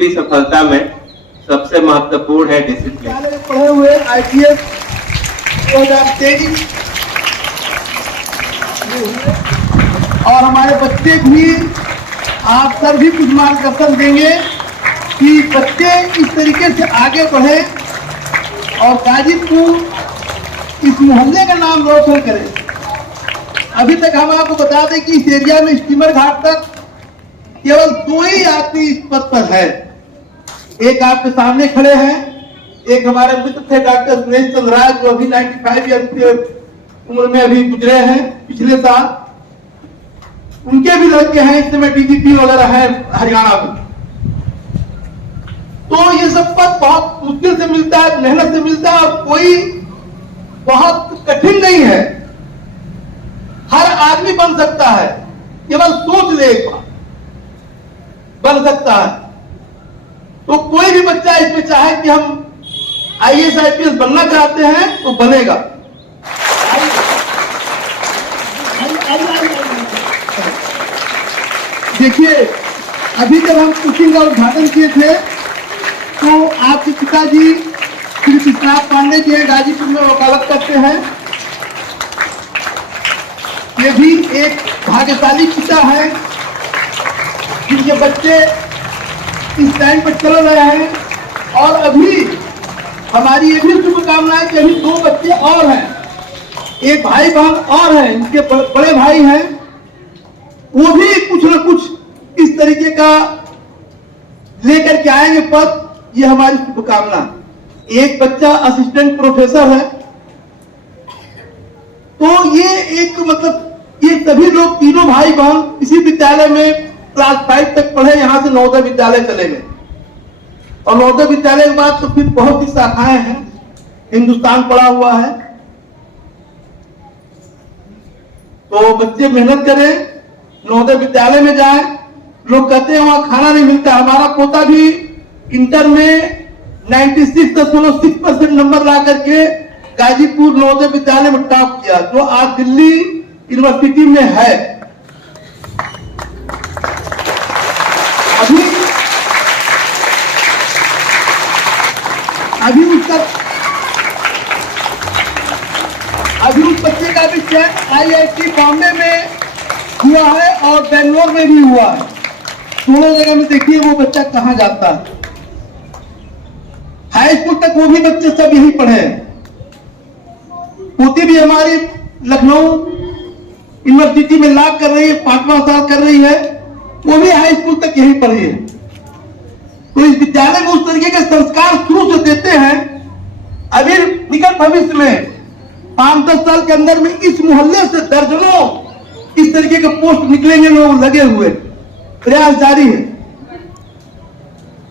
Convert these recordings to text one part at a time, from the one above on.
भी सफलता में सबसे महत्वपूर्ण है डिसिप्लिन। पढ़े हुए IPS 2023 और हमारे बच्चे भी, आप सर भी कुछ मार्गदर्शन देंगे कि बच्चे इस तरीके से आगे बढ़े और गाजीपुर इस मोहल्ले का नाम रोशन करें। अभी तक हम आपको बता दें कि इस एरिया में स्टीमर घाट तक केवल 2 ही आदमी इस पद पर है। एक आपके सामने खड़े हैं, एक हमारे मित्र थे डॉक्टर सुरेश चंद्र राय, जो अभी 95 ईयर के उम्र में अभी गुजरे हैं पिछले साल। उनके भी लड़के हैं, इस समय DGP वगैरह है हरियाणा में। तो ये सब पद बहुत मुश्किल से मिलता है, मेहनत से मिलता है और कोई बहुत कठिन नहीं है। हर आदमी बन सकता है, केवल सोच ले एक बार, बन सकता है। तो कोई भी बच्चा इसमें चाहे कि हम IAS IPS बनना चाहते हैं तो बनेगा। देखिए, अभी जब हम कोचिंग का उद्घाटन किए थे तो आपके पिताजी श्री कृष्णाथ पांडे जी गाजीपुर में वकालत करते हैं। ये भी एक भाग्यशाली पिता है जिनके बच्चे इस टाइम पर चल रहे हैं। और अभी हमारी ये भी शुभकामनाएं कि अभी 2 बच्चे और हैं, एक भाई बहन और हैं, इनके बड़े भाई हैं, वो भी कुछ न कुछ इस तरीके का लेकर के आएंगे पद। ये हमारी शुभकामना। एक बच्चा असिस्टेंट प्रोफेसर है। तो ये एक मतलब ये सभी लोग तीनों भाई बहन इसी विद्यालय में क्लास 5 तक पढ़े, यहां से नवोदय विद्यालय चले गए और नवोदय विद्यालय के बाद तो फिर बहुत सी शाखाएं हैं, हिंदुस्तान पड़ा हुआ है। तो बच्चे मेहनत करें, नवोदय विद्यालय में जाएं। लोग कहते हैं वहां खाना नहीं मिलता। हमारा पोता भी इंटर में 96.6% नंबर ला करके गाजीपुर नवोदय विद्यालय में टॉप किया, जो आज दिल्ली यूनिवर्सिटी में है। अभी उस बच्चे का भी चयन IIT बॉम्बे में हुआ है और बेंगलोर में भी हुआ है। दोनों जगह में देखिए वो बच्चा कहां जाता है। हाई स्कूल तक वो भी बच्चे सब यही पढ़े हैं। पोती भी हमारी लखनऊ यूनिवर्सिटी में लॉ कर रही है, 5वां साल कर रही है, वो भी हाई स्कूल तक यही पढ़ी है। तो इस विद्यालय में उस तरीके के संस्कार शुरू से देते हैं। अभी निकट भविष्य में 5-10 साल के अंदर में इस मोहल्ले से दर्जनों इस तरीके के पोस्ट निकलेंगे, लोग लगे हुए, प्रयास जारी है।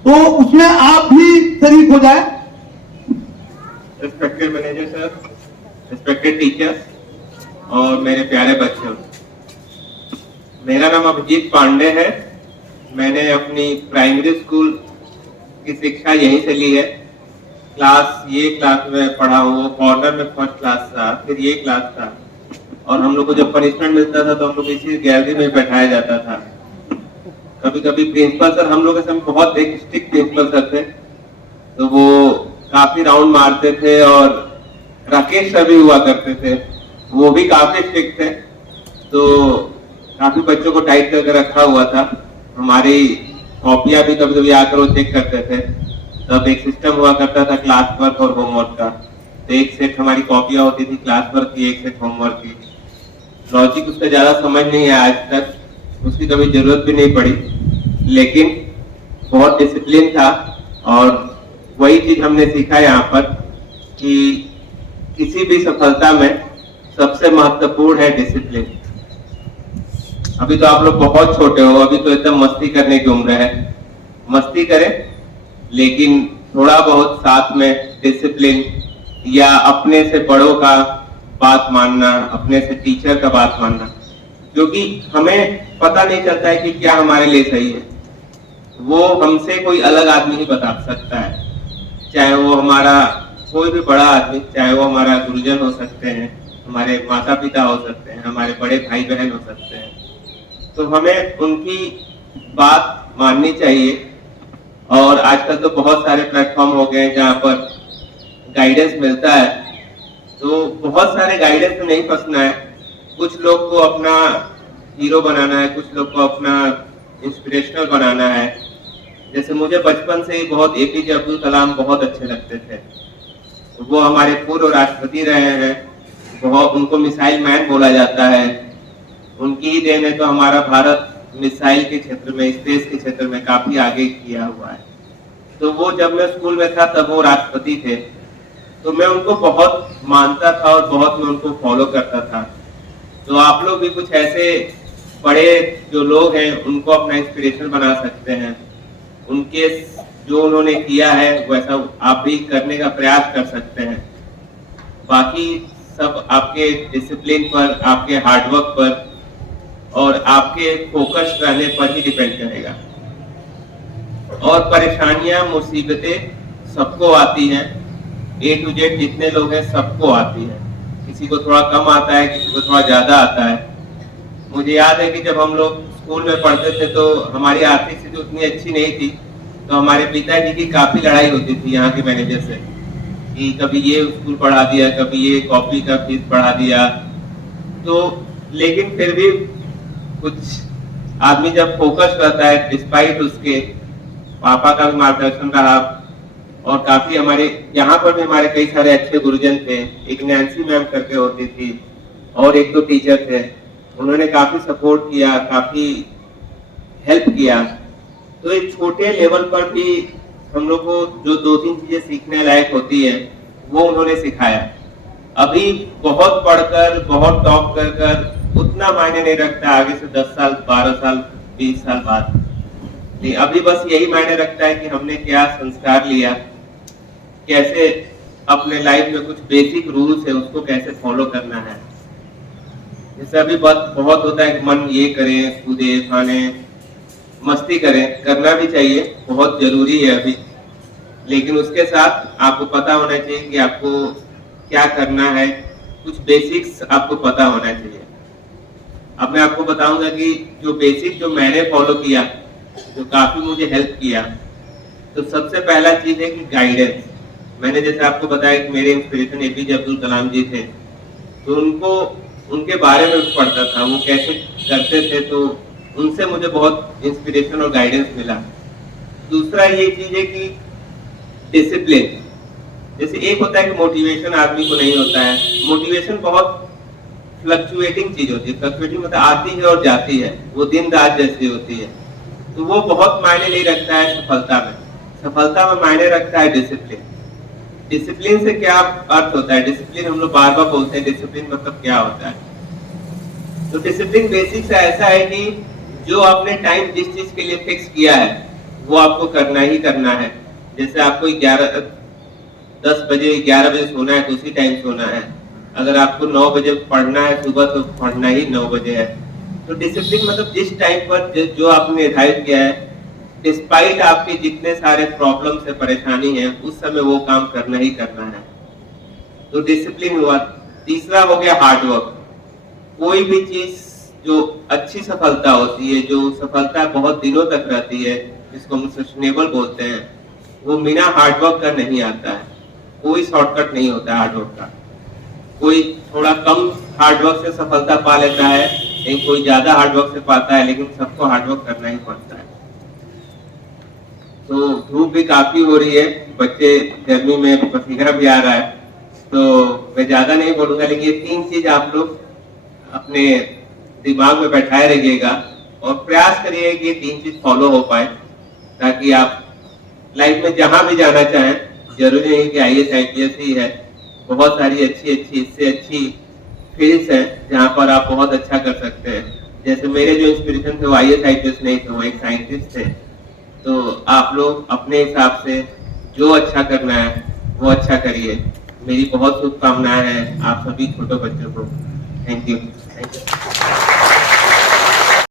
तो उसमें आप भी शरीक हो जाए। Respected manager sir, respected teachers और मेरे प्यारे बच्चों, मेरा नाम अभिजीत पांडे है। मैंने अपनी प्राइमरी स्कूल की शिक्षा यहीं से ली है। ये क्लास में पढ़ा हूँ, कॉर्नर में फर्स्ट क्लास था, फिर ये क्लास था और हम लोग को जब पनिशमेंट मिलता था तो हम लोग इसी गैलरी में बैठाया जाता था। कभी कभी प्रिंसिपल सर, हम लोग के समय बहुत एक स्ट्रिक्ट प्रिंसिपल सर थे, तो वो काफी राउंड मारते थे। और राकेश सर भी हुआ करते थे, वो भी काफी स्ट्रिक्ट थे, तो काफी बच्चों को टाइट करके रखा हुआ था। हमारी कॉपियां भी कभी कभी आकर वो चेक करते थे। तब एक सिस्टम हुआ करता था क्लास वर्क और होमवर्क का। तो एक सेट हमारी कॉपियां होती थी क्लास वर्क की, एक सेट होमवर्क की। लॉजिक उसका ज्यादा समझ नहीं है आज तक, उसकी कभी जरूरत भी नहीं पड़ी, लेकिन बहुत डिसिप्लिन था। और वही चीज हमने सीखा यहाँ पर कि किसी भी सफलता में सबसे महत्वपूर्ण है डिसिप्लिन। अभी तो आप लोग बहुत छोटे हो, अभी तो एकदम मस्ती करने की उम्र है। मस्ती करें, लेकिन थोड़ा बहुत साथ में डिसिप्लिन या अपने से बड़ों का बात मानना, अपने से टीचर का बात मानना, क्योंकि हमें पता नहीं चलता है कि क्या हमारे लिए सही है। वो हमसे कोई अलग आदमी ही बता सकता है, चाहे वो हमारा कोई भी बड़ा आदमी, चाहे वो हमारा गुरुजन हो सकते हैं, हमारे माता पिता हो सकते हैं, हमारे बड़े भाई बहन हो सकते हैं। तो हमें उनकी बात माननी चाहिए और आजकल तो बहुत सारे प्लेटफॉर्म हो गए हैं जहाँ पर गाइडेंस मिलता है। तो बहुत सारे गाइडेंस में नहीं फंसना है। कुछ लोग को अपना हीरो बनाना है, कुछ लोग को अपना इंस्पिरेशनल बनाना है। जैसे मुझे बचपन से ही बहुत एपीजे अब्दुल कलाम बहुत अच्छे लगते थे। वो हमारे पूर्व राष्ट्रपति रहे हैं, बहुत उनको मिसाइल मैन बोला जाता है। उनकी ही देन है तो हमारा भारत मिसाइल के क्षेत्र में, स्पेस के क्षेत्र में काफी आगे किया हुआ है। तो वो जब मैं स्कूल में था तब वो राष्ट्रपति थे, तो मैं उनको बहुत मानता था और बहुत मैं उनको फॉलो करता था। तो आप लोग भी कुछ ऐसे बड़े जो लोग हैं उनको अपना इंस्पिरेशन बना सकते हैं। उनके जो उन्होंने किया है वैसा आप भी करने का प्रयास कर सकते हैं। बाकी सब आपके डिसिप्लिन पर, आपके हार्डवर्क पर और आपके फोकस रहने पर ही डिपेंड करेगा। और परेशानियां, मुसीबतें सबको आती हैं, A to Z जितने लोग हैं सबको आती है। किसी को थोड़ा कम आता है, किसी को थोड़ा ज्यादा आता है। मुझे याद है कि जब हम लोग स्कूल में पढ़ते थे तो हमारी आर्थिक स्थिति उतनी अच्छी नहीं थी, तो हमारे पिताजी की काफी लड़ाई होती थी यहाँ के मैनेजर से कि कभी ये स्कूल पढ़ा दिया, कभी ये कॉपी का फीस बढ़ा दिया। तो लेकिन फिर भी कुछ आदमी जब फोकस रहता है, डिस्पाइट उसके पापा का भी मार्गदर्शन रहा और काफी हमारे यहाँ पर भी हमारे कई सारे अच्छे गुरुजन थे। एक नैन्सी मैम करके होती थी और एक दो टीचर थे, उन्होंने काफी सपोर्ट किया, काफी हेल्प किया। तो एक छोटे लेवल पर भी हम लोग को जो 2-3 चीजें सीखने लायक होती है वो उन्होंने सिखाया। अभी बहुत पढ़कर, बहुत टॉप कर उतना मायने नहीं रखता आगे से 10 साल, 12 साल, 20 साल बाद। नहीं, अभी बस यही मायने रखता है कि हमने क्या संस्कार लिया, कैसे अपने लाइफ में कुछ बेसिक रूल्स है उसको कैसे फॉलो करना है। जैसे अभी बहुत होता है कि मन ये करें, कूदे, खाने, मस्ती करें, करना भी चाहिए, बहुत जरूरी है अभी। लेकिन उसके साथ आपको पता होना चाहिए कि आपको क्या करना है, कुछ बेसिक्स आपको पता होना चाहिए। अब मैं आपको बताऊंगा कि जो बेसिक जो मैंने फॉलो किया, जो काफी मुझे हेल्प किया, तो सबसे पहला चीज है कि गाइडेंस। मैंने जैसे आपको बताया कि मेरे इंस्पिरेशन एपीजे अब्दुल कलाम जी थे, तो उनके बारे में पढ़ता था, वो कैसे करते थे, तो उनसे मुझे बहुत इंस्पिरेशन और गाइडेंस मिला। दूसरा ये चीज है कि डिसिप्लिन। जैसे एक होता है कि मोटिवेशन आदमी को नहीं होता है, मोटिवेशन बहुत फ्लक्चुएटिंग चीज होती है। फ्लक्चुएटिंग मतलब आती है और जाती है, वो दिन रात जैसी होती है। तो वो बहुत मायने नहीं रखता है सफलता में। सफलता में मायने रखता है डिसिप्लिन। डिसिप्लिन से क्या अर्थ होता है? डिसिप्लिन हम लोग बार बार बोलते हैं, डिसिप्लिन मतलब क्या होता है? तो डिसिप्लिन बेसिक से ऐसा है कि जो आपने टाइम जिस चीज के लिए फिक्स किया है वो आपको करना ही करना है। जैसे आपको 10 बजे 11 बजे सोना है तो उसी टाइम सोना है। अगर आपको 9 बजे पढ़ना है सुबह तो पढ़ना ही 9 बजे है। तो डिसिप्लिन मतलब जिस टाइम पर जो आपने निर्धारित किया है, डिस्पाइट आपके जितने सारे प्रॉब्लम्स है, परेशानी है, उस समय वो काम करना ही करना है। तो डिसिप्लिन हुआ। तीसरा हो गया हार्डवर्क। कोई भी चीज जो अच्छी सफलता होती है, जो सफलता बहुत दिनों तक रहती है, जिसको हम सस्टेनेबल बोलते हैं, वो बिना हार्डवर्क का नहीं आता है। कोई शॉर्टकट नहीं होता है हार्डवर्क का। कोई थोड़ा कम हार्डवर्क से सफलता पा लेता है, लेकिन कोई ज्यादा हार्डवर्क से पाता है, लेकिन सबको हार्डवर्क करना ही पड़ता है। तो धूप भी काफी हो रही है, बच्चे गर्मी में पसीना भी आ रहा है, तो मैं ज्यादा नहीं बोलूंगा, लेकिन ये 3 चीज आप लोग अपने दिमाग में बैठाए रहिएगा और प्रयास करिए कि ये 3 चीज फॉलो हो पाए, ताकि आप लाइफ में जहां भी जाना चाहें, जरूरी नहीं कि IAS IPS ही है, बहुत सारी अच्छी इससे अच्छी फील्ड्स है जहां पर आप बहुत अच्छा कर सकते हैं। जैसे मेरे जो इंस्पिरेशन थे वो IAS IPS नहीं थे, वो एक साइंटिस्ट थे। तो आप लोग अपने हिसाब से जो अच्छा करना है वो अच्छा करिए। मेरी बहुत शुभकामनाएं हैं आप सभी छोटे बच्चों को। Thank you.